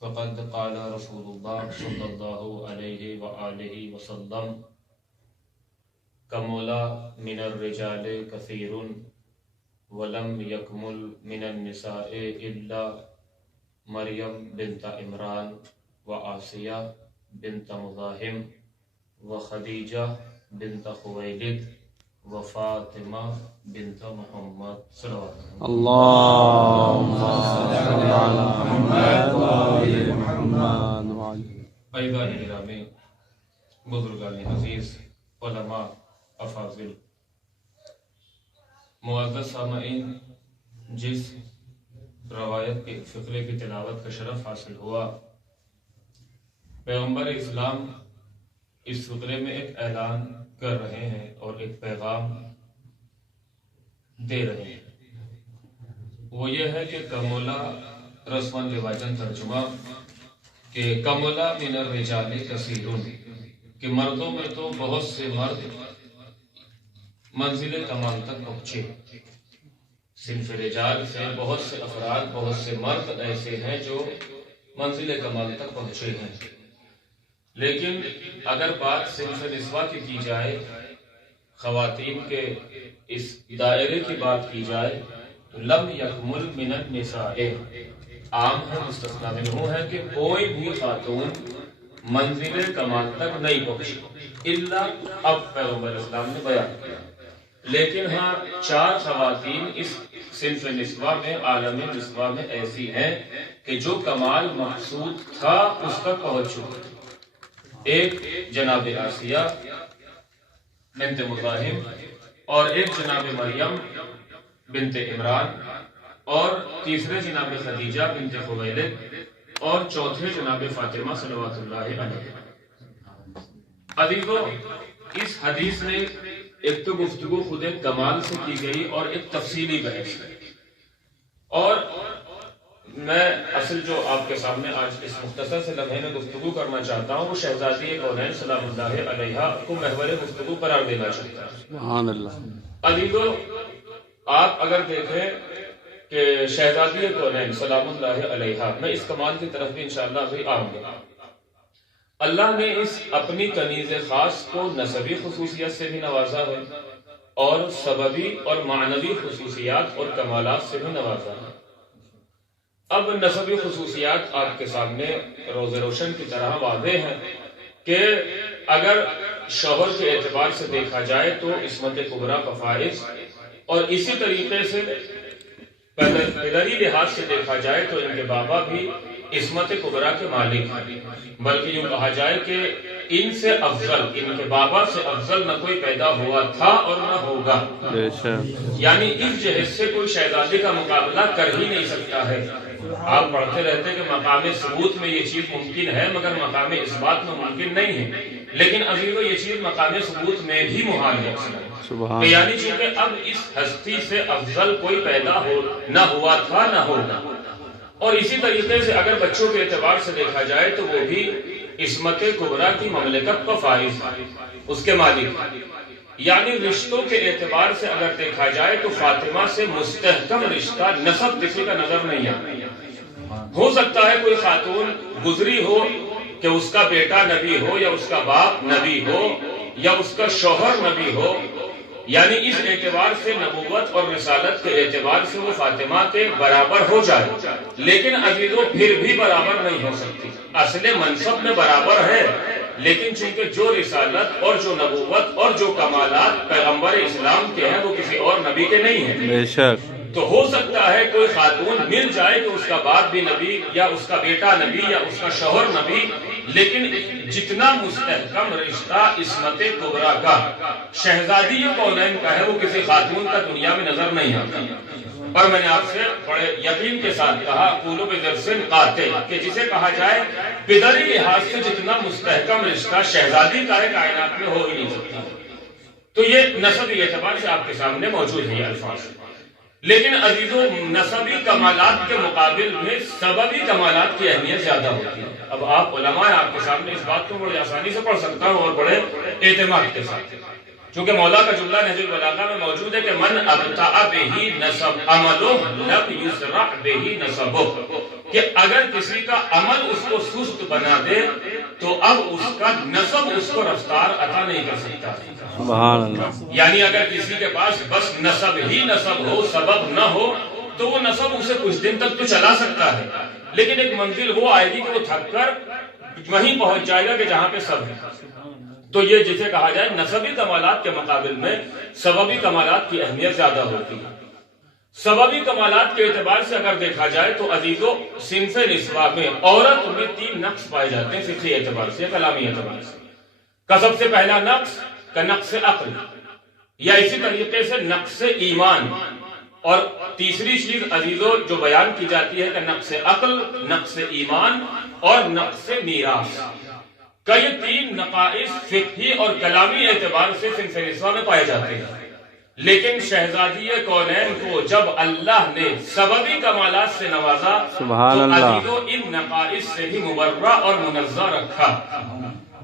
فقد قال رسول الله صلى الله عليه وآله وسلم كمل من الرجال كثير ولم يكمل من النساء إلا مريم بنت عمران وآسيا بنت مزاحم وخديجة بنت خويلد وفاطمة بنت محمد صلی اللہ علیہ وسلم. اللهم صل على محمد وآل محمد. عزیزان گرامی، بزرگان عزیز، علماء افاضل، معزز سامعین، جس روایت کے فقرے کی تلاوت کا شرف حاصل ہوا، پیغمبر اسلام اس فقرے میں ایک اعلان کر رہے ہیں اور ایک پیغام دے رہے ہیں. وہ یہ ہے کہ کمولا رسماً رواجن ترجمہ کہ کمولا من الرجال کثیرون، کہ مردوں میں تو بہت سے مرد منزل کمال تک پہنچے. صنف رجال سے بہت سے افراد، بہت سے مرد ایسے ہیں جو منزل کمال تک پہنچے ہیں. لیکن اگر بات صنف نسواء کی جائے، خواتین کے اس دائرے کی بات کی جائے، تو لم یکمل من النساء، عام ہے، مستثنیٰ منہ ہے کہ کوئی بھی خاتون منزل کمال تک نہیں پہنچی الا، اب پیغمبر اسلام نے بیان کیا. لیکن ہاں 4 خواتین اس صنف نسواء میں، عالم نسواء میں ایسی ہیں کہ جو کمال مقصود تھا اس تک پہنچ چکی. ایک جناب آسیہ بنت مزاحم، اور ایک جناب مریم بنت عمران، اور تیسرے جناب خدیجہ بنت خویلد، اور چوتھے جناب فاطمہ صلوات اللہ علیہ. عزیزو، اس حدیث میں ایک تو گفتگو خود ایک کمال سے کی گئی اور ایک تفصیلی بحث ہے. اور میں اصل جو آپ کے سامنے آج اس مختصر سے لمحے میں گفتگو کرنا چاہتا ہوں، وہ شہزادی کونین سلام اللہ علیہا کو محور گفتگو قرار دینا چاہتا ہوں. سبحان اللہ. عزیزو، آپ اگر دیکھیں کہ شہزادی کونین سلام اللہ علیہا، میں اس کمال کی طرف بھی انشاءاللہ ابھی آؤں گا. اللہ نے اس اپنی کنیز خاص کو نسبی خصوصیت سے بھی نوازا ہے اور سببی اور معنوی خصوصیات اور کمالات سے بھی نوازا ہے. اب نسبی خصوصیات آپ کے سامنے روز روشن کی طرح واضح ہیں کہ اگر شوہر کے اعتبار سے دیکھا جائے تو عصمت کبریٰ کا فائز، اور اسی طریقے سے پدری لحاظ سے دیکھا جائے تو ان کے بابا بھی عصمت کبریٰ کے مالک ہیں. بلکہ یوں کہا جائے کہ ان سے افضل، ان کے بابا سے افضل نہ کوئی پیدا ہوا تھا اور نہ ہوگا. یعنی اس جہیز سے کوئی شہزادی کا مقابلہ کر ہی نہیں سکتا ہے. آپ پڑھتے رہتے کہ مقام ثبوت میں یہ چیز ممکن ہے مگر مقام اثبات میں ممکن نہیں ہے. لیکن عزیزو، یہ چیز مقام ثبوت میں بھی محال ہے. یعنی چونکہ اب اس ہستی سے افضل کوئی پیدا نہ ہوا تھا نہ ہوگا. اور اسی طریقے سے اگر بچوں کے اعتبار سے دیکھا جائے تو وہ بھی عصمت کبریٰ کی مملکت کا فائز، اس کے مالک. یعنی رشتوں کے اعتبار سے اگر دیکھا جائے تو فاطمہ سے مستحکم رشتہ نسب کسی کا نظر نہیں آتا. ہو سکتا ہے کوئی خاتون گزری ہو کہ اس کا بیٹا نبی ہو یا اس کا باپ نبی ہو یا اس کا شوہر نبی ہو، یعنی اس اعتبار سے نبوت اور رسالت کے اعتبار سے وہ فاطمہ کے برابر ہو جائے. لیکن عزیزو، پھر بھی برابر نہیں ہو سکتی. اصل منصب میں برابر ہے، لیکن چونکہ جو رسالت اور جو نبوت اور جو کمالات پیغمبر اسلام کے ہیں وہ کسی اور نبی کے نہیں ہیں. بے شک. تو ہو سکتا ہے کوئی خاتون مل جائے کہ اس کا باپ بھی نبی یا اس کا بیٹا نبی یا اس کا شوہر نبی، لیکن جتنا مستحکم رشتہ عصمت کبریٰ کا شہزادی کونین کا ہے وہ کسی خاتون کا دنیا میں نظر نہیں آتا. اور میں نے آپ سے بڑے یقین کے ساتھ کہا قولوا بذرس قاطع، کہ جسے کہا جائے پدری لحاظ سے جتنا مستحکم رشتہ شہزادی کا ہے کائنات میں ہو ہی نہیں سکتا. تو یہ نسبی اعتبار سے آپ کے سامنے موجود ہے الفاظ. لیکن عزیزو، نسبی کمالات کے مقابل میں سببی کمالات کی اہمیت زیادہ ہوتی ہے. اب آپ علماء، آپ کے سامنے اس بات کو بڑی آسانی سے پڑھ سکتا ہوں اور بڑے اعتماد کے ساتھ، چونکہ مولا کا جملہ نہج البلاغہ میں موجود ہے کہ من ابتع بہ نسب عملہ لم یزرع بہ نسبہ. کہ اگر کسی کا عمل اس کو سست بنا دے تو اب اس کا نسب اس کو رفتار عطا نہیں کر سکتا. سبحان اللہ. یعنی اگر کسی کے پاس بس نسب ہی نسب ہو، سبب نہ ہو، تو وہ نسب اسے کچھ دن تک تو چلا سکتا ہے، لیکن ایک منزل وہ آئے گی کہ وہ تھک کر وہیں پہنچ جائے گا کہ جہاں پہ سب ہے. تو یہ جسے کہا جائے نسبی کمالات کے مقابل میں سببی کمالات کی اہمیت زیادہ ہوتی ہے. سببی کمالات کے اعتبار سے اگر دیکھا جائے تو عزیزو صنف نسواء میں عورت میں 3 نقص پائے جاتے ہیں فقہی اعتبار سے، کلامی اعتبار سے. کا سب سے پہلا نقص کا نقص عقل، یا اسی طریقے سے نقص ایمان، اور تیسری چیز عزیزو جو بیان کی جاتی ہے کہ نقص عقل، نقص ایمان اور نقص میراث کا یہ 3 نقائص فقہی اور کلامی اعتبار سے صنف نسواء میں پائے جاتے ہیں. لیکن شہزادی کونین کو جب اللہ نے سببی کمالات سے نوازا سبحان تو اللہ. عزیزو ان نقائص سے بھی مبرہ اور منزہ رکھا.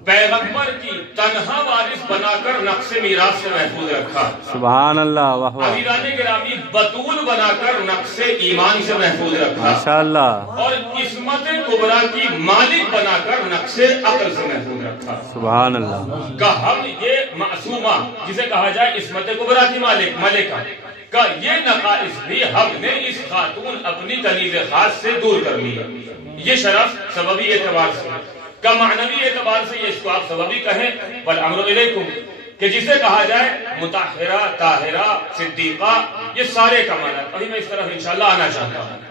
پیغمبر کی تنہا وارث بنا کر نقص میراث سے محفوظ رکھا. سبحان اللہ. واہ واہ. عزیزان گرامی بطول بنا کر نقص ایمان سے محفوظ رکھا. ماشاء اللہ. اور عصمت کبریٰ کی مالک بنا کر نقص عقل سے محفوظ رکھا. سبحان اللہ. کہ ہم یہ معصومہ جسے کہا جائے عصمت کبریٰ کی ملکہ کا یہ نقائص بھی ہم نے اس خاتون اپنی کنیز خاص سے دور کر لیا. یہ شرف سببی اعتبار سے، کا معنوی اعتبار سے یہ اس کو آپ سببی کہیں والامر الیکم، کہ جسے کہا جائے مطہرہ، طاہرہ، صدیقہ، یہ سارے کمالات. ابھی میں اس طرف انشاءاللہ آنا چاہتا ہوں.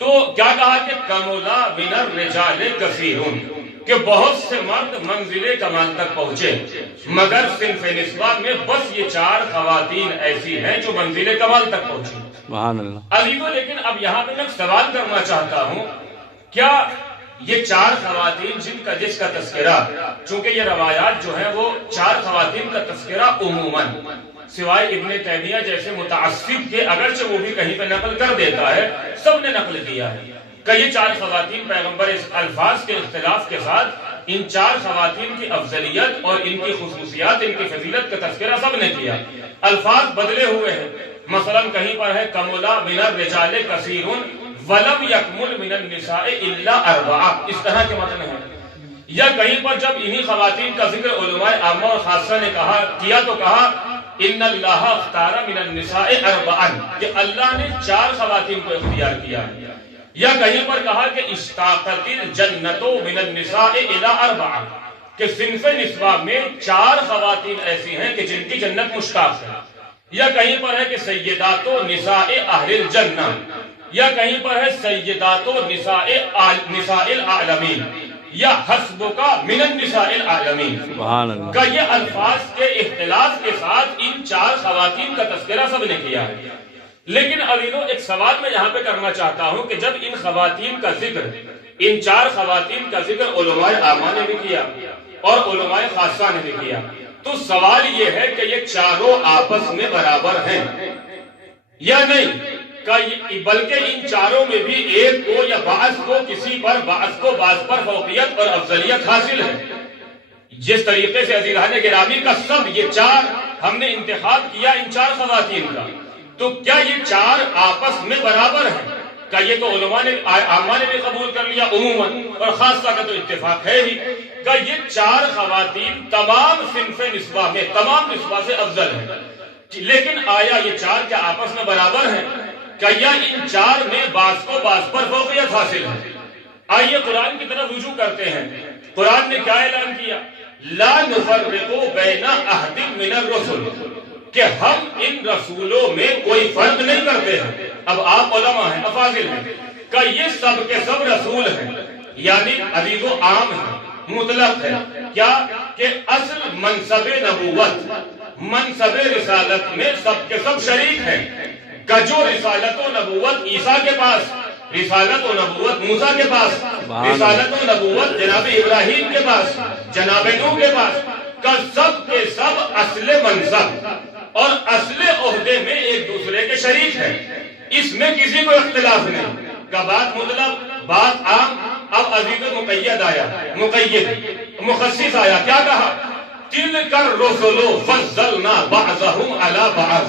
تو کیا کہا کہ کمولا من الرجال کثیرون، کہ بہت سے مرد منزل کمال تک پہنچے، مگر صنف نسواء میں بس یہ 4 خواتین ایسی ہیں جو منزل کمال تک پہنچی. سبحان اللہ. عزیزو لیکن اب یہاں پہ میں سوال کرنا چاہتا ہوں، کیا یہ 4 خواتین جس کا تذکرہ، چونکہ یہ روایات جو ہیں وہ 4 خواتین کا تذکرہ عموماً سوائے ابن تیمیہ جیسے متعصب کے، اگرچہ وہ بھی کہیں پہ نقل کر دیتا ہے، سب نے نقل کیا ہے کہ یہ 4 خواتین پیغمبر اس الفاظ کے اختلاف کے ساتھ ان 4 خواتین کی افضلیت اور ان کی خصوصیات، ان کی فضیلت کا تذکرہ سب نے کیا. الفاظ بدلے ہوئے ہیں. مثلا کہیں پر ہے کملا من الرجال کثیرون ولم یکمل من النساء الا 4، اس طرح کے متن ہیں. یا کہیں پر جب انہی خواتین کا ذکر علماء عامہ اور خاصہ نے کیا تو کہا ان اللہ اختار من النساء 4، کہ اللہ نے 4 خواتین کو اختیار کیا. یا کہیں پر کہا کہ اشتاقت الجنت من النساء الى 4، کہ صنف نسواء میں 4 خواتین ایسی ہیں کہ جن کی جنت مشتاق ہے. یا کہیں پر ہے کہ سیدات و نساء اہل الجنہ، یا کہیں پر ہے سیدات و نساء العالمین، یا حسبک من النساء العالمین. سبحان اللہ. کہ یہ الفاظ کے اختلاف کے ساتھ ان 4 خواتین کا تذکرہ سب نے کیا ہے. لیکن عزیزو ایک سوال میں یہاں پہ کرنا چاہتا ہوں کہ جب ان خواتین کا ذکر، ان 4 خواتین کا ذکر علماء عامہ نے بھی کیا اور علماء خاصہ نے بھی کیا، تو سوال یہ ہے کہ یہ چاروں آپس میں برابر ہیں یا نہیں، بلکہ ان چاروں میں بھی ایک کو یا بعض کو کسی پر، بعض کو بعض پر فوقیت اور افضلیت حاصل ہے. جس طریقے سے عزیزان گرامی کا سب یہ 4 ہم نے انتخاب کیا ان 4 خواتین کا، تو کیا یہ 4 آپس میں برابر ہیں؟ کہ یہ تو علماء نے عامہ نے بھی قبول کر لیا عموماً، اور خاصہ کا تو اتفاق ہے ہی کہ یہ 4 خواتین تمام صنف نسواء میں، تمام نسواء سے افضل ہیں. لیکن آیا یہ 4 کیا آپس میں برابر ہیں؟ کہ یا ان 4 میں بعض کو بعض پر فوقیت حاصل ہے؟ آئیے قرآن کی طرف رجوع کرتے ہیں. قرآن نے کیا اعلان کیا؟ لا نفرق بین احد من الرسل، کہ ہم ان رسولوں میں کوئی فرق نہیں کرتے ہیں. اب آپ علماء ہیں، افاضل ہیں، کہ یہ سب کے سب رسول ہیں، یعنی عزیز و عام ہیں، مطلق ہے. کیا کہ اصل منصب نبوت، منصب رسالت میں سب کے سب شریک ہیں. کہ جو رسالت و نبوت عیسیٰ کے پاس، رسالت و نبوت موسیٰ کے پاس، رسالت و نبوت جناب ابراہیم کے پاس، جناب نوح کے پاس، کہ سب کے سب اصل منصب اور اصل عہدے میں ایک دوسرے کے شریک ہیں. اس میں کسی کو اختلاف نہیں. کہ بات مطلب، بات عام. اب عزیز مقید آیا، مقید مخصص آیا. کیا کہا؟ تلک الرسل فضلنا بعضهم علی بعض.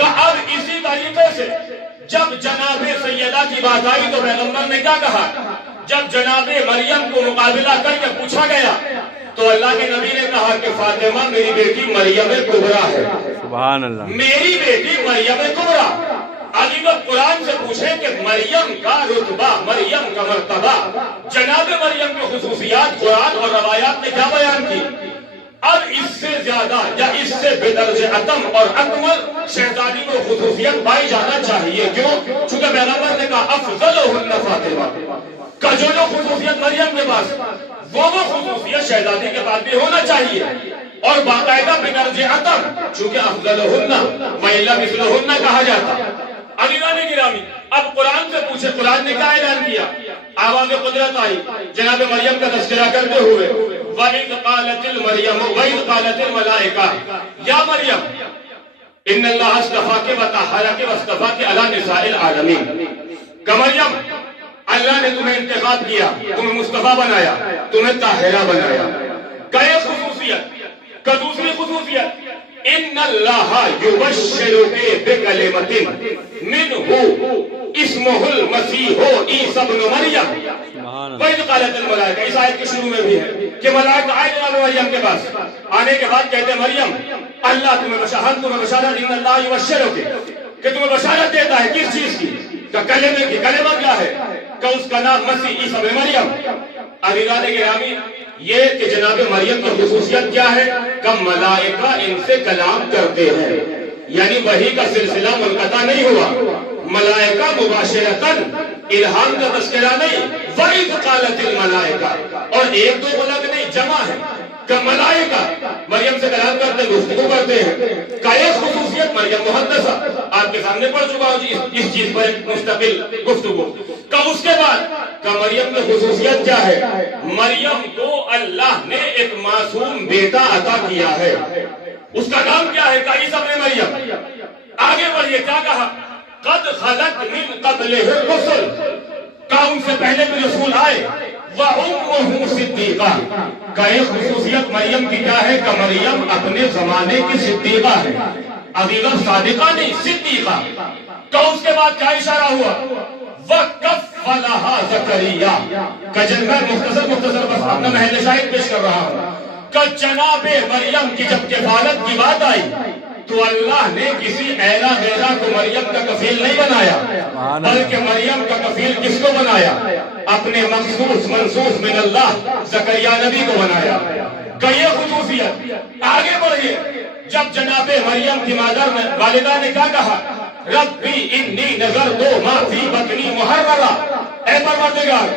کہ اب اسی طریقے سے جب جناب سیدہ کی بات آئی تو پیغمبر نے کیا کہا؟ جب جناب مریم کو مقابلہ کر کے پوچھا گیا تو اللہ کے نبی نے کہا کہ فاطمہ میری بیٹی مریم کبریٰ ہے. سبحان اللہ. میری بیٹی مریم کبریٰ. ابھی وہ قرآن سے پوچھیں کہ مریم کا رتبہ، مریم کا مرتبہ، جناب مریم کی خصوصیات قرآن اور روایات نے کیا بیان کی؟ اب اس سے زیادہ یا اس سے بدرجہ اتم اور اکمل شہزادی کو خصوصیت پائی جانا چاہیے. کیوں؟ چونکہ پیغمبر نے کہا افضلہن فاطمہ، کہ جو خصوصیت مریم کے پاس وہ خصوصیت شہزادی کے پاس بھی ہونا چاہیے. اور باقاعدہ بدرجہ اتم، چونکہ افضلہن وإلا مثلہن کہا جاتا. عزیزان گرامی، اب قرآن سے پوچھے، قرآن نے کیا اعلان کیا؟ آواز قدرت آئی جناب مریم کا تذکرہ کرتے ہوئے، وَإِذْ قَالَتِ الْمَلَائِكَةُ یا مریم ان اللہ اصطفاک وطہرک واصطفاک علی نساء العالمین. کہ مریم اللہ نے تمہیں انتخاب کیا، تمہیں مصطفیٰ بنایا، تمہیں طاہرہ بنایا. کہ ایک خصوصیت، کہ دوسری خصوصیت ان اللہ یبشرک بکلمۃ منہ اسمہ المسیح عیسی ابن مریم. وَإِذْ قَالَتِ الْمَلَائِكَةُ، اس آیت کے شروع میں بھی ہے کہ ملائکہ آئے جناب مریم کے پاس، آنے کے بعد کہتے ہیں مریم اللہ تمہیں بشارت، ان اللہ یبشرک، کہ تمہیں بشارت دیتا ہے کس چیز کی؟ کہ کلمے کی. کلمہ کیا ہے؟ کہ اس کا نام مسیح عیسی ابن مریم. عزیزان گرامی، یہ کہ جناب مریم کی خصوصیت کیا ہے؟ کہ ملائکہ ان سے کلام کرتے ہیں، یعنی وحی کا سلسلہ منقطع نہیں ہوا. ملائکہ مباشرتاً، الہام کا تذکرہ نہیں. وَإِذْ قَالَتِ الْمَلَائِكَةُ، اور ایک دو بلا کہ نہیں، جمع ہے کہ ملائکہ مریم سے کلام کرتے ہیں، گفتگو کرتے ہیں. کا ایک خصوصیت مریم محدثہ، آپ کے سامنے پڑھ چکا ہوں اس چیز پر ایک مستقل گفتگو. کہ اس کے بعد کہ مریم کی خصوصیت کیا ہے؟ مریم کو اللہ نے ایک معصوم بیٹا عطا کیا ہے. اس کا نام کیا ہے؟ کہ عیسی ابن مریم. آگے بڑھیے، کیا کہا؟ قد خلت من قبلہ الرسل، کہ ان سے پہلے بھی رسول آئے. وَأُمُّهُ صِدِّيقَةٌ، کہ ایک خصوصیت مریم کی کیا ہے؟ کہ مریم اپنے زمانے کی صدیقہ ہے. عزیزہ صادقہ نہیں، صدیقہ. کہ اس کے بعد کیا اشارہ ہوا؟ وَكَفَّلَهَا زَكَرِيَّا، کہ میں مختصر بس اپنا محل شاہد پیش کر رہا ہوں. کہ جناب مریم کی جب کفالت کی بات آئی تو اللہ نے کسی ایرا غیرہ کو مریم کا کفیل نہیں بنایا، بلکہ مریم کا کفیل کس کو بنایا؟ اپنے مخصوص منصوص من اللہ زکریا نبی کو بنایا. کہ یہ خصوصیت. آگے بڑھئے، جب جناب مریم کی مادر نے، والدہ نے کیا کہا؟ ربی انی نظرت ما فی بطنی محررہ، اے پروردگار.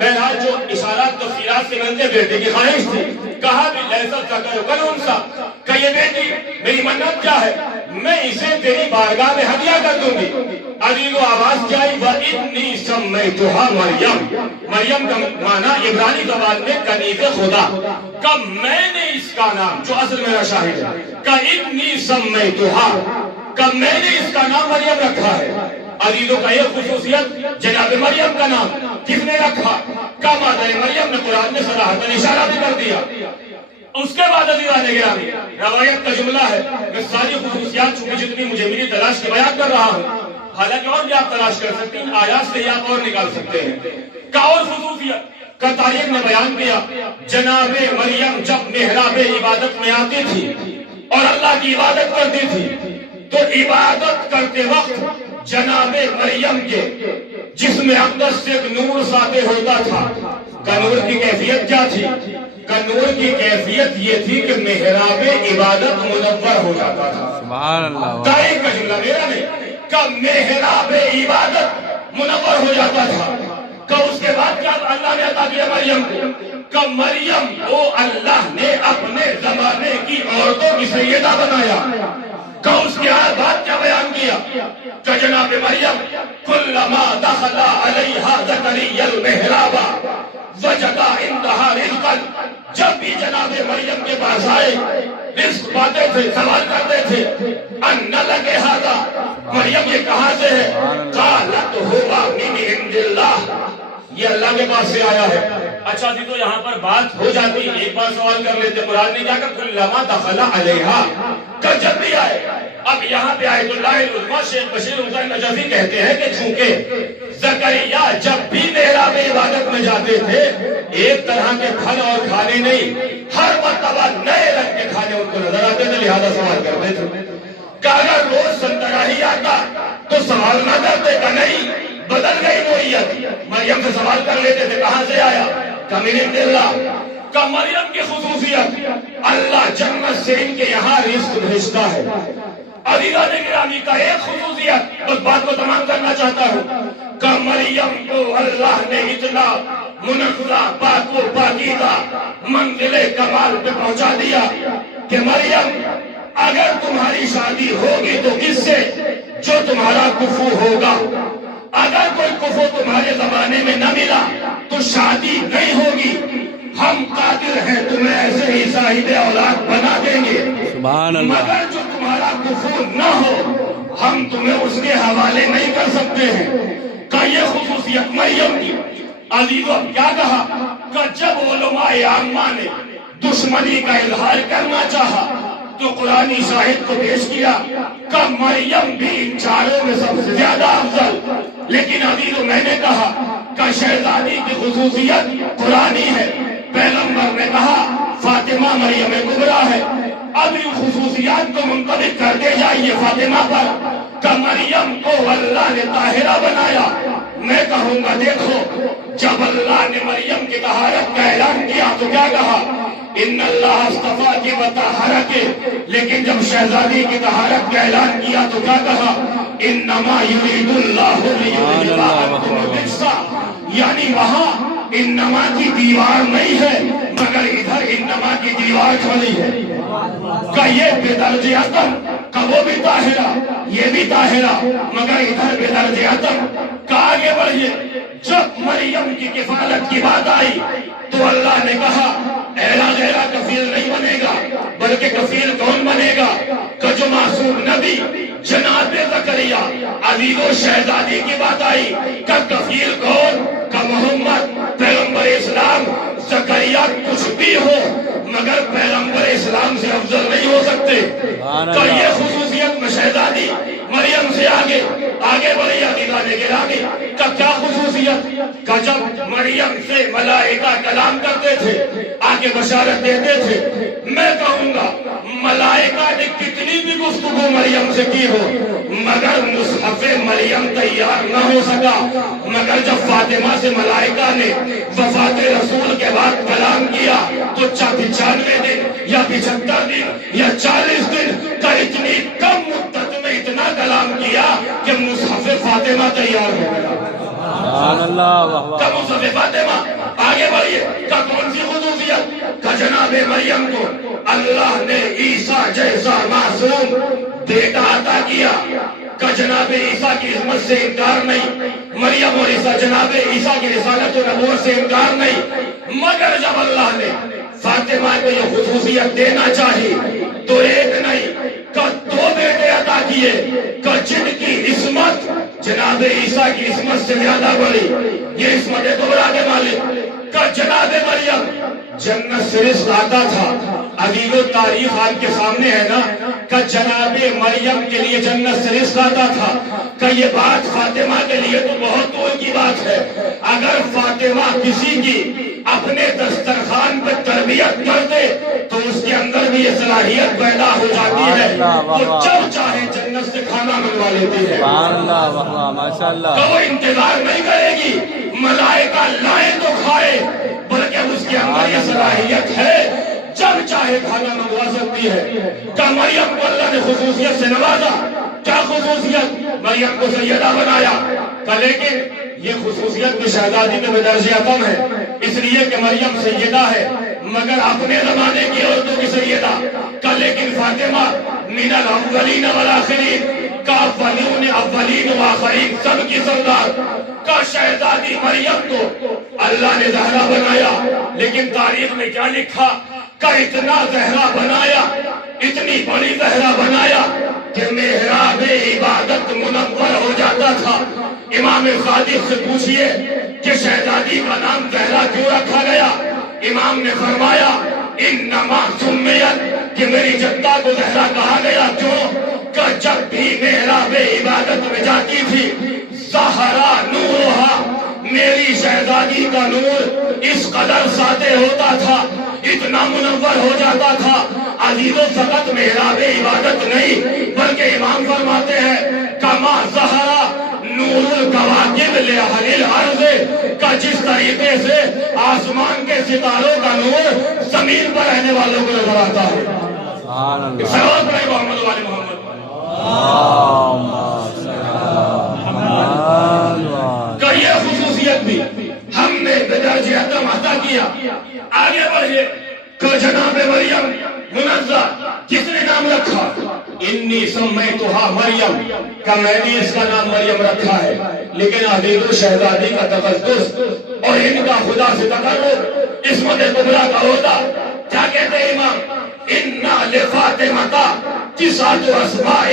بہرحال جو اشارات تفسیرات سے ملتے بیٹے کی خواہش تھی. کہا بھی لیست ذکر کالانثی، کہ یہ بیٹی میری منت کیا ہے؟ میں اسے تیری بارگاہ میں ہدیہ کر دوں گی. عزیز و آواز کیا آئی؟ وَإِنِّي سَمَّيْتُهَا مریم. مریم کا معنی عبرانی زبان میں کنیز خدا. کہ میں نے اس کا نام، جو اصل میرا شاہد ہے، کہ اِنِّي سَمَّيْتُهَا، کہ میں نے اس کا نام مریم رکھا ہے. عزیزوں کا یہ خصوصیت جناب مریم کا نام کس نے رکھا؟ کہ مادر مریم نے قرآن میں صراحتاً اشارہ بھی کر دیا. اس کے بعد عزیزان گرامی، روایت کا جملہ ہے. میں ساری خصوصیات چونکہ جتنی مجھے میری تلاش کے بیان کر رہا ہوں، حالانکہ اور بھی آپ تلاش کر سکتے ہیں، آیات سے آپ اور نکال سکتے ہیں. کہ اور خصوصیت کا تاریخ نے بیان کیا. جناب مریم جب محراب عبادت میں آتی تھی اور اللہ کی عبادت کرتی تھی تو عبادت کرتے وقت جناب مریم کے جسم اقدس سے ایک نور ساطع ہوتا تھا. کہ نور کی کیفیت کیا تھی؟ کہ نور کی کیفیت یہ تھی کہ محراب عبادت منور ہو جاتا تھا. سبحان اللہ. تاریخ کا جملہ میرا نہیں، کہ محراب عبادت منور ہو جاتا تھا. کہ اس کے بعد کیا اللہ نے عطا کیا مریم کو؟ کہ مریم کو اللہ نے اپنے زمانے کی عورتوں کی سیدہ بنایا. کہ اس کے بعد کیا بیان کیا؟ کہ جناب مریم کلما دخل علیہا زکریا المحراب وجد عندہا رزقا، جب بھی جناب مریم کے پاس آئے رزق پاتے تھے، سوال کرتے تھے ان لک ھذا، مریم یہ کہاں سے ہے؟ قالت ھوا من عند اللہ، یہ اللہ کے پاس سے آیا ہے. اچھا جی، تو یہاں پر بات ہو جاتی. ایک بار سوال کر لیتے، قرآن نے کیا کہ کلما دخل علیہا، کہ جب بھی آئے اب یہاں پہ آیت اللہ العظمیٰ شیخ بشیر حسین نجفی کہتے ہیں کہ چونکہ زکریا جب بھی محراب عبادت میں جاتے تھے ایک طرح کے پھل اور کھانے نہیں، ہر مرتبہ نئے رنگ کے کھانے ان کو نظر آتے تھے، لہذا سوال کرتے تھے کہ اگر روز سنترا ہی آتا تو سوال نہ کرتے کہ نہیں بدل گئی نوعیت؟ مریم سے سوال کر لیتے تھے کہاں سے آیا؟ من عند اللہ۔ کہ مریم کی خصوصیت اللہ جنت سے ان کے یہاں رزق بھیجتا ہے۔ عزیزان گرامی کا ایک خصوصیت، اس بات کو تمام کرنا چاہتا ہوں کہ مریم کو اللہ نے اتنا منزہ پاک و پاکیزہ منزل کمال پہ پہنچا دیا کہ مریم اگر تمہاری شادی ہوگی تو کس سے؟ جو تمہارا کفو ہوگا۔ اگر کوئی کفو تمہارے زمانے میں نہ ملا تو شادی نہیں ہوگی۔ ہم قادر ہیں تمہیں ایسے ہی صاحب اولاد بنا دیں گے، سبحان اللہ۔ مگر جو تمہارا کفو نہ ہو ہم تمہیں اس کے حوالے نہیں کر سکتے ہیں۔ کہ یہ خصوصیت مریم کی۔ عزیزوں کیا کہا کہ جب علماء عامہ نے دشمنی کا اظہار کرنا چاہا تو قرآنی شاہد کو پیش کیا کہ مریم بھی ان چاروں میں سب سے زیادہ افضل۔ لیکن عزیزوں میں نے کہا کہ شہزادی کی خصوصیت قرآنی ہے، پیغمبر نے کہا فاطمہ مریم کبریٰ ہے۔ اب ان خصوصیات کو منطبق کرتے جائیے فاطمہ پر کہ مریم کو اللہ نے طاہرہ بنایا۔ میں کہوں گا دیکھو جب اللہ نے مریم کی طہارت کا اعلان کیا تو کیا کہا؟ ان اللہ اصطفاک وطہرک، لیکن جب شہزادی کی طہارت کا اعلان کیا تو کیا کہا؟ انما یرید اللہ لیذہب عنکم الرجس، یعنی وہاں انما کی دیوار نہیں ہے مگر ادھر انما کی دیوار کھڑی ہے۔ کہ یہ بدرجہ عتم کہ وہ بھی طاہرہ یہ بھی طاہرہ مگر ادھر بدرجہ عتم۔ کہ آگے بڑھئے جب مریم کی کفالت کی بات آئی تو اللہ نے کہا ایرا غیرہ کفیل نہیں بنے گا بلکہ کفیل کون بنے گا؟ کہ جو معصوم نبی جناب زکریا عزیز و شہزادی کی بات آئی کہ کفیل کون؟ کہ محمد پیغمبر اسلام۔ زکریا کچھ بھی ہو مگر پیغمبر اسلام سے افضل نہیں ہو سکتے۔ کہ یہ خصوصیت میں شہزادی مریم سے آگے بڑھی عزیزان گرامی۔ کہ کیا خصوصیت؟ کہ جب مریم سے ملائکہ کلام کرتے تھے آگے بشارت دیتے تھے، میں کہوں گا ملائکہ نے کتنی بھی گفتگو مریم سے کی ہو مگر مصحف مریم تیار نہ ہو سکا۔ مگر جب فاطمہ سے ملائکہ نے وفات رسول کے بعد کلام کیا تو 95 دن یا 75 دن یا 40 دن کا اتنی کم مدت میں اتنا کلام کیا کہ مصحف فاطمہ تیار ہو گیا۔ سبحان اللہ۔ کہ مصحف فاطمہ آگے بڑھئے کہ کون سی خصوصیت؟ کہ جناب مریم کو اللہ نے عیسیٰ جیسا معصوم بیٹا عطا کیا۔ کہ جناب عیسیٰ کی عظمت سے انکار نہیں، مریم اور عیسیٰ جناب عیسیٰ کی رسالت و نبوت سے انکار نہیں، مگر جب اللہ نے فاطمہ کو یہ خصوصیت دینا چاہی تو ایک نہیں کہ 2 بیٹے عطا کیے کہ جن کی عصمت جناب عیسیٰ کی عصمت سے زیادہ بڑی۔ یہ عصمت کبریٰ کے مالک کہ جناب مریم جنت سے رزق آتا تھا۔ عزیز و تاریخ آپ کے سامنے ہے نا کہ جناب مریم کے لیے جنت سے رزق آتا تھا۔ کہ یہ بات فاطمہ کے لیے تو بہت دور کی بات ہے۔ اگر فاطمہ کسی کی اپنے دسترخوان پہ تربیت کرتے تو اس کے اندر بھی یہ صلاحیت پیدا ہو جاتی ہے، وہ جب چاہے جنت سے کھانا منگوا لیتی ہے۔ تو وہ انتظار نہیں کرے گی ملائکہ لائے تو کھائے، بلکہ اس کے اندر یہ صلاحیت ہے جب چاہے کھانا منگوا سکتی ہے۔ کہ مریم کو اللہ نے خصوصیت سے نوازا۔ کیا خصوصیت؟ مریم کو سیدہ بنایا۔ کہ لیکن یہ خصوصیت بھی شہزادی میں بدرجہ عتم ہے، اس لیے کہ مریم سیدہ ہے مگر اپنے زمانے کی عورتوں کی سیدہ۔ کہ لیکن فاطمہ من الاولین والآخرین، کہ اولین و آخرین سب کی سردار۔ کہ شہزادی مریم کو اللہ نے زہرا بنایا، لیکن تاریخ میں کیا لکھا؟ کہ اتنا زہرا بنایا، اتنی بڑی زہرا بنایا کہ محراب عبادت منور ہو جاتا تھا۔ امام صادق سے پوچھئے کہ شہزادی کا نام زہرا کیوں رکھا گیا؟ امام نے فرمایا انما سمیت، کہ میری جدہ کو زہرا کہا گیا کیوں؟ کہ جب بھی محراب عبادت میں جاتی تھی زہرا نورہا، میری شہزادی کا نور اس قدر ساطع ہوتا تھا، اتنا منور ہو جاتا تھا۔ عزیزو فقط محراب عبادت نہیں بلکہ امام فرماتے ہیں کما زہرا نور الکواکب لأہل الارض، کا جس طریقے سے آسمان کے ستاروں کا نور زمین پر رہنے والوں کو نظر آتا ہے۔ سبحان اللہ، سلام علیکم محمد وعلی محمد۔ کہ یہ خصوصیت بھی ہم نے بدرجہ عدم عطا کیا۔ آگے بڑھئے کہ جناب مریم منزہ کس نے نام رکھا؟ انی سمیتہا مریم، کہ میں نے اس کا نام مریم رکھا ہے، لیکن عزیز و شہزادی کا تقدس اور ان کا خدا سے تقرب عصمت کبریٰ کا ہوتا۔ کیا کہتے ہیں امام؟ انا لفاطمہ تسعۃ اسماء،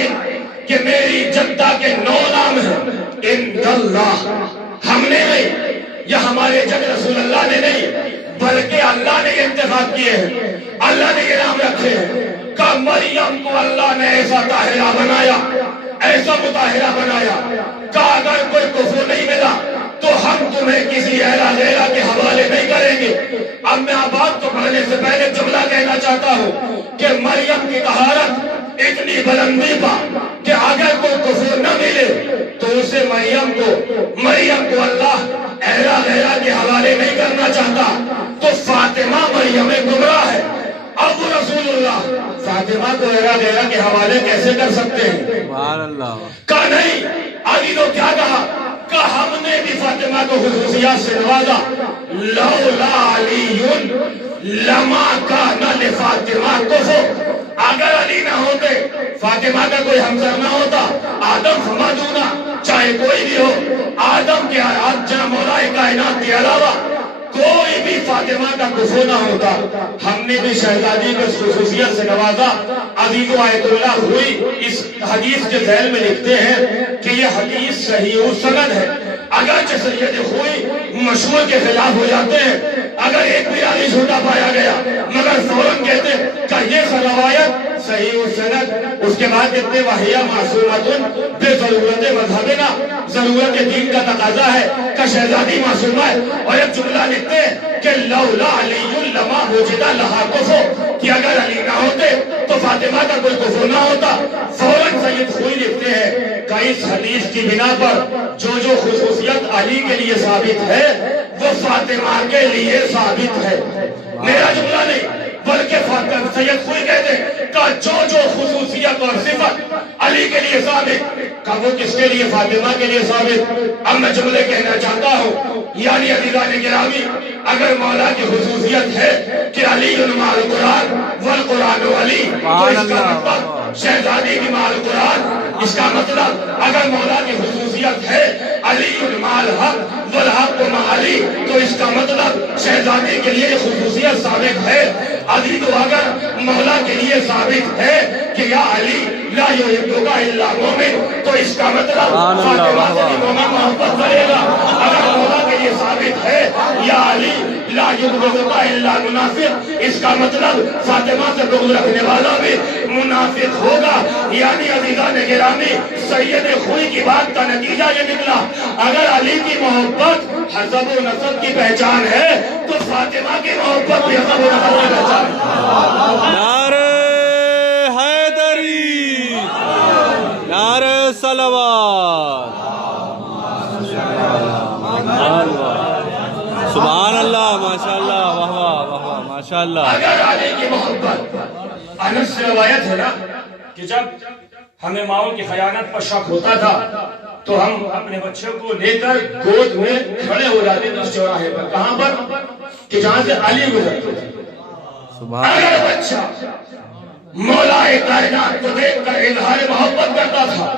کہ میری جدہ کے 9 نام ہیں۔ عند اللہ، ہم نے نہیں، یا ہمارے جد رسول اللہ نے نہیں، بلکہ اللہ نے انتخاب کیے ہیں، اللہ نے یہ نام رکھے ہیں۔ کہ مریم کو اللہ نے ایسا طاہرہ بنایا، ایسا مطہرہ بنایا کہ اگر کوئی کفر نہیں ملا تو ہم تمہیں کسی اہلا غیرہ کے حوالے نہیں کریں گے۔ اب میں بات تو پڑھنے سے پہلے جملہ کہنا چاہتا ہوں کہ مریم کی طہارت اتنی بلندی پا کہ اگر کوئی کفر نہ ملے تو اسے مریم کو اللہ اہلا غیرہ کے حوالے نہیں کرنا چاہتا۔ تو فاطمہ مریم کبریٰ ہے، اب رسول اللہ فاطمہ کو اہلا غیرہ کے حوالے کیسے کر سکتے ہیں؟ سبحان اللہ، کہا نہیں، عزیزو کیا کہا؟ کہ ہم نے بھی فاطمہ کو خصوصیات سے نوازا۔ لولا علی لما کان لفاطمہ کفر، اگر علی نہ ہوتے، فاطمہ کا کوئی ہمسر نہ ہوتا، آدم فما دونا، چاہے کوئی بھی ہو، آدم کے جناب مولا کائنات کے علاوہ کوئی بھی فاطمہ کا کفر نہ ہوتا۔ ہم نے بھی شہزادی کو خصوصیت سے نوازا۔ عزیز و آیت اللہ ہوئی اس حدیث کے ذیل میں لکھتے ہیں کہ یہ حدیث صحیح و سند ہے، اگرچہ سید ہوئی مشہور کے خلاف ہو جاتے ہیں، اگر ایک بھی راوی جھوٹا پایا گیا مگر فوراً کہتے کہ یہ روایت صحیح و سند، اس کے بعد کہتے وحیہ معصومۃ بے ضرورت مذہبنا، ضرورت دین کا تقاضا ہے کہ شہزادی معصومہ ہے۔ اور ایک جملہ لکھتے ہیں کہ لولا علی لما وجد لہا کفر، کہ اگر علی نہ ہوتے تو فاطمہ کا کوئی کفر نہ ہوتا۔ فوراً سید خوئی لکھتے ہیں کہ اس حدیث کی بنا پر جو خصوصیت علی کے لیے ثابت ہے وہ فاطمہ کے لیے ثابت ہے۔ میرا جملہ نہیں بلکہ سید خوئی کہتے ہیں کہ جو خصوصیت اور صفت علی کے لیے ثابت، کہ وہ کس کے لیے؟ فاطمہ کے لیے ثابت۔ اب میں جملے کہنا چاہتا ہوں، یعنی عزیزان گرامی، اگر مولا کی خصوصیت ہے کہ علی مع القرآن والقرآن علی، تو اس کا مطلب شہزادی بھی مع القرآن، اس کا مطلب اگر مولا کی خصوصیت ہے علی مع الحق والحق مع علی، تو اس کا مطلب شہزادی کے لیے خصوصیت ثابت ہے۔ عزیزو اگر مولا کے لیے ثابت ہے کہ یا علی لا یحبک الا مومن، تو اس کا مطلب فاطمہ سے بھی مومن محبت کرے گا۔ اگر مولا کے لیے ثابت ہے یا علی لا یبغضک الا منافق، اس کا مطلب فاطمہ سے بغض رکھنے والا بھی منافق ہوگا۔ یعنی عزیزان گرامی، سید خوئی کی بات کا نتیجہ یہ نکلا، اگر علی کی محبت حسب و نسب کی پہچان ہے تو فاطمہ کی محبت بھی حسب و نسب کی پہچان ہے۔ نعرہ حیدری، نعرہ صلوات، سبحان اللہ، ماشاءاللہ، واہ واہ واہ واہ، ماشاءاللہ۔ اگر علی کی محبت، انس سے روایت ہے نا کہ جب ہمیں ماؤں کی خیانت پر شک ہوتا تھا تو ہم اپنے بچے کو لے کر گود میں کھڑے ہو جاتے تھے اس چوراہے پر، کہاں پر؟ کہ جہاں سے علی گزرتے تھے۔ اگر بچہ مولا کائنات کو دیکھ کر اظہار محبت کرتا تھا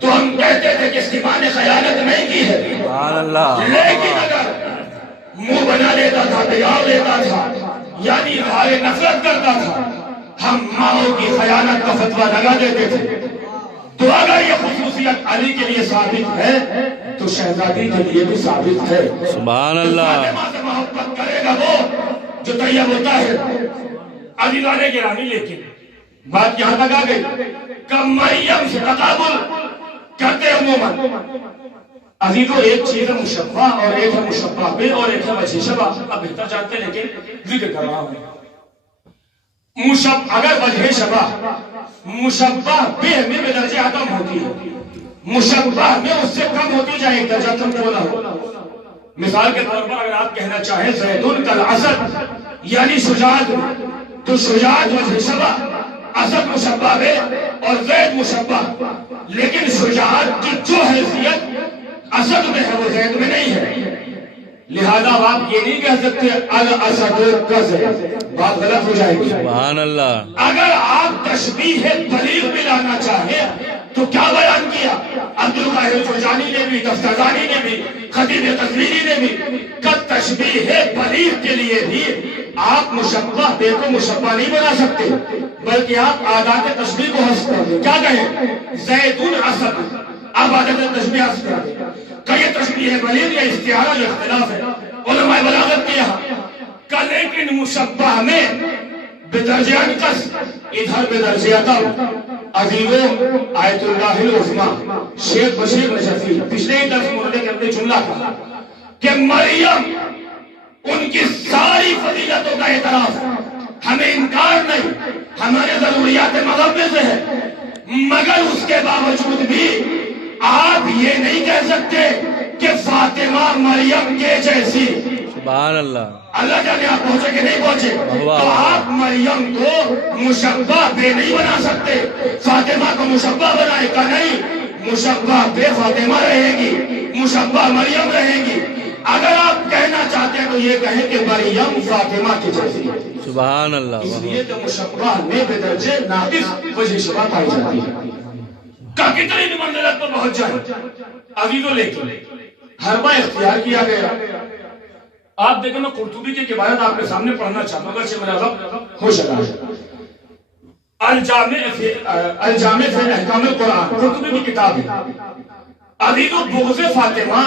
تو ہم کہتے تھے کہ اس کی ماں نے خیانت نہیں کی ہے۔ سبحان اللہ، لیکن اگر منہ بنا لیتا تھا، بگاڑ لیتا تھا، یعنی اظہار نفرت کرتا تھا، ہم ماؤں کی خیانت کا فتویٰ لگا دیتے تھے۔ تو اگر یہ خصوصیت علی کے لیے ثابت ہے تو شہزادی کے لیے بھی ثابت ہے۔ سبحان اللہ، فاطمہ سے محبت کرے گا وہ جو طیب ہوتا ہے۔ عزیزان گرامی، لیکن بات یہاں تک آ گئی کہ مریم سے تقابل کرتے عموماً عزیزو ایک چیز ہے مشبہ اور ایک ہے مشبہ بے اور ایک ہے وجہ شبہ. اب بہتر جانتے ہیں لیکن ذکر کر رہا ہوں. اگر وجہ شبہ مشبہ بے میں بدرجہ عدم ہوتی ہے, مشبہ میں اس سے کم ہوتی جائے ایک درجہ کم کیوں نہ ہو. مثال کے طور پر اگر آپ کہنا چاہیں زیدن کالاسد یعنی شجاعت, تو شجاعت وجہ شبہ, اسد مشبہ بے اور زید مشبہ, لیکن شجاعت کی جو حیثیت اسد میں ہے وہ زید میں نہیں ہے. لہذا آپ یہ نہیں کہہ سکتے الاسد کا زید, بات غلط ہو جائے گی. سبحان اللہ. اگر آپ تشبیہ بلیغ میں لانا چاہیں تو کیا بیان کیا عبد القاہر جرجانی نے بھی, تفتازانی نے بھی, خطیب تقریری نے بھی, کہ تشبیہ بلیغ کے لیے بھی آپ مشبہ بے کو مشبہ نہیں بنا سکتے, بلکہ آپ عادات تشبیہ کو حذف کر دیں. کیا کہیں زیدن اسد, آپ عادات تشبیہ حذف کر دیں. کہ یہ تشبیہ بلیغ یا استعارہ جو اختلاف ہے علماء بلاغت کیا کہ لیکن مشبہ میں بدرجہ انقص ادھر بدرجہ کم. عزیزوں آیت اللہ العظمیٰ شیخ بشیر نجفی پچھلے ہی درس مرنے کے اندر جملہ کہا کہ مریم ان کی ساری فضیلتوں کا اعتراف, ہمیں انکار نہیں, ہمارے ضروریات مذہب میں سے ہے, مگر اس کے باوجود بھی آپ یہ نہیں کہہ سکتے کہ فاطمہ مریم کے جیسی. سبحان اللہ. اللہ جانے آپ پہنچے کہ نہیں پہنچے, تو آپ مریم کو مشبہ بے نہیں بنا سکتے, فاطمہ کو مشبہ بنائے کا نہیں, مشبہ بے فاطمہ رہے گی, مشبہ مریم رہے گی. اگر آپ کہنا چاہتے ہیں تو یہ کہیں کہ مریم فاطمہ کی جیسی. سبحان اللہ. اس لیے کہ مشبہ میں بدرجہ ناقص وجہ شبہ پائی جاتی ہے. کہ کتنی بھی منزلت پر پہنچ جائے عزیزوں, لیکن حربہ اختیار کیا گیا. آپ دیکھیں میں قرطبی کی عبارت آپ کے سامنے پڑھنا چاہتا ہوں, اگرچہ میرا وقت ہو چکا ہے. الجامع فی احکام القرآن قرطبی کی کتاب ہے. عزیزوں بغض فاطمہ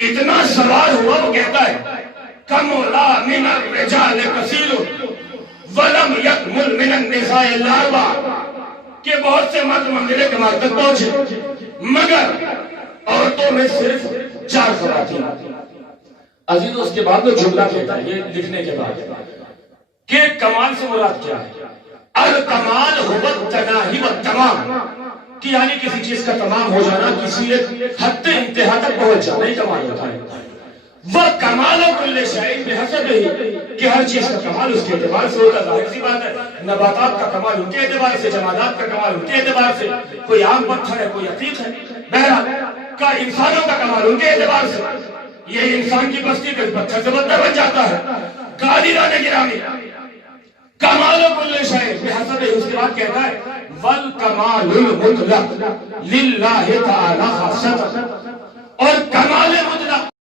اتنا سوال ہوا, وہ کہتا ہے کمولا من الرجال کثیر ولم یکمل من النساء الاربع, کہ بہت سے مرد منزل کمال تک پہنچے مگر عورتوں میں صرف 4 خواتین. عزیز اس کے بعد وہ جملہ کہتا ہے یہ لکھنے کے بعد کہ کمال سے مراد کیا ہے. الکمال هو التناہی والتمام, کہ یعنی کسی چیز کا تمام ہو جانا, کسی ایک حد انتہا تک پہنچ جانا ہی کمال ہوتا ہے. وہ کمال کل شیء بحسب ہی, کہ ہر چیز کا کمال اس کے اعتبار سے ہوتا. ظاہر سی بات ہے نباتات کا کمال ان کے اعتبار سے, جمادات کا کمال ان کے اعتبار سے, کوئی عام پتھر ہے کوئی عتیق ہے. بہرحال کا انسانوں کا کمال ان کے اعتبار سے, یہ انسان کی بستی کے پتھر سے بدتر بن جاتا ہے. قادران گرامی کمال کل شیء بحسب ہی. اس کے بعد کہتا ہے والکمال المطلق للہ تعالی